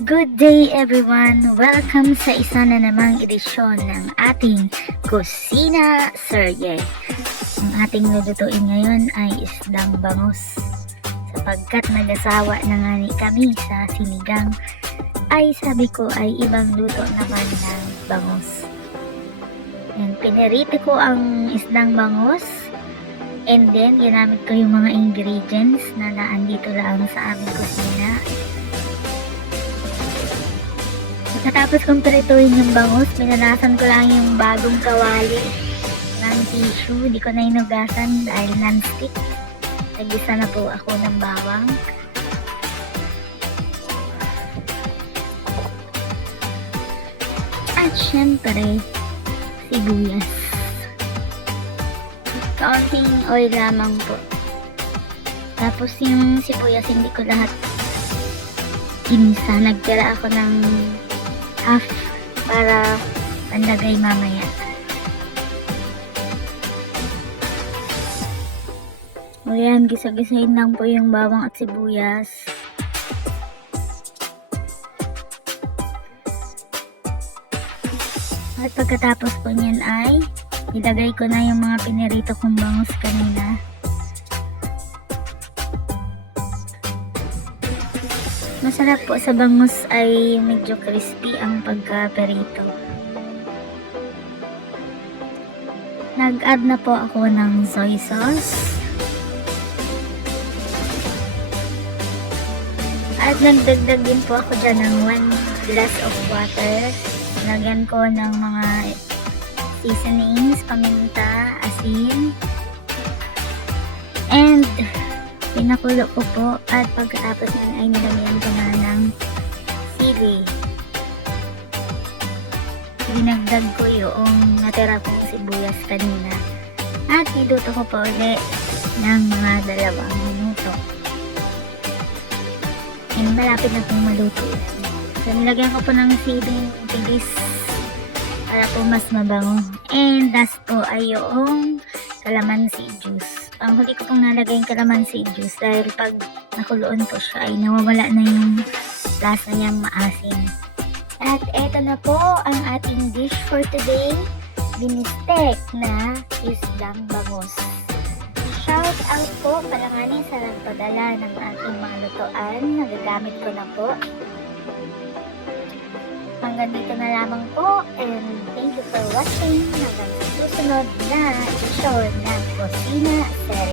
Good day everyone! Welcome sa isa na namang edisyon ng ating Kusina Serye. Ang ating lulutuin ngayon ay isdang bangus. Sapagkat nag-asawa na nga ni kami sa sinigang, ay sabi ko ay ibang luto naman ng bangus. And pinirito ko ang isdang bangus, and then ginamit ko yung mga ingredients na naandito lang sa aming kusina. Pagkatapos kong prituin yung bangus, pinanasan ko lang yung bagong kawali ng tissue. Hindi ko na inugasan dahil non-stick. Nagisa na po ako ng bawang. At syempre, sibuyas. Kaunting oil lamang po. Tapos yung sibuyas, hindi ko lahat inisa. Nagtira ako ng half para panlagay mamaya. O yan, gisa-gisahin lang po yung bawang at sibuyas. At pagkatapos po niyan ay ilagay ko na yung mga pinirito kong bangus kanina. Masarap po sa bangus ay medyo crispy ang pagka-perito. Nag-add na po ako ng soy sauce. At nagdagdag din po ako dyan ng 1 glass of water. Lagyan ko ng mga seasonings, paminta, asin. And pinakulo ko po at pagkatapos nun ay nilagyan ko na ng sili. Dinagdag ko yung natira kong sibuyas kanina. At niluto ko po ulit ng mga 2 minuto. And malapit na pong maluto yan. So nilagyan ko po ng siling tilis para po mas mabango. And last po ay yung calamansi juice. Ang huli ko pong nalagay yung calamansi juice dahil pag nakuluan po siya ay nawawala na yung lasa niyang maasim. At eto na po ang ating dish for today, binistek na isdang bangus. Shout out po palanganin sa nagpadala ng ating mga lutuan, nagagamit ko na po. Hanggang dito na lamang po, and thank you for watching. Hanggang sa susunod na edisyon ng Kusina Serye.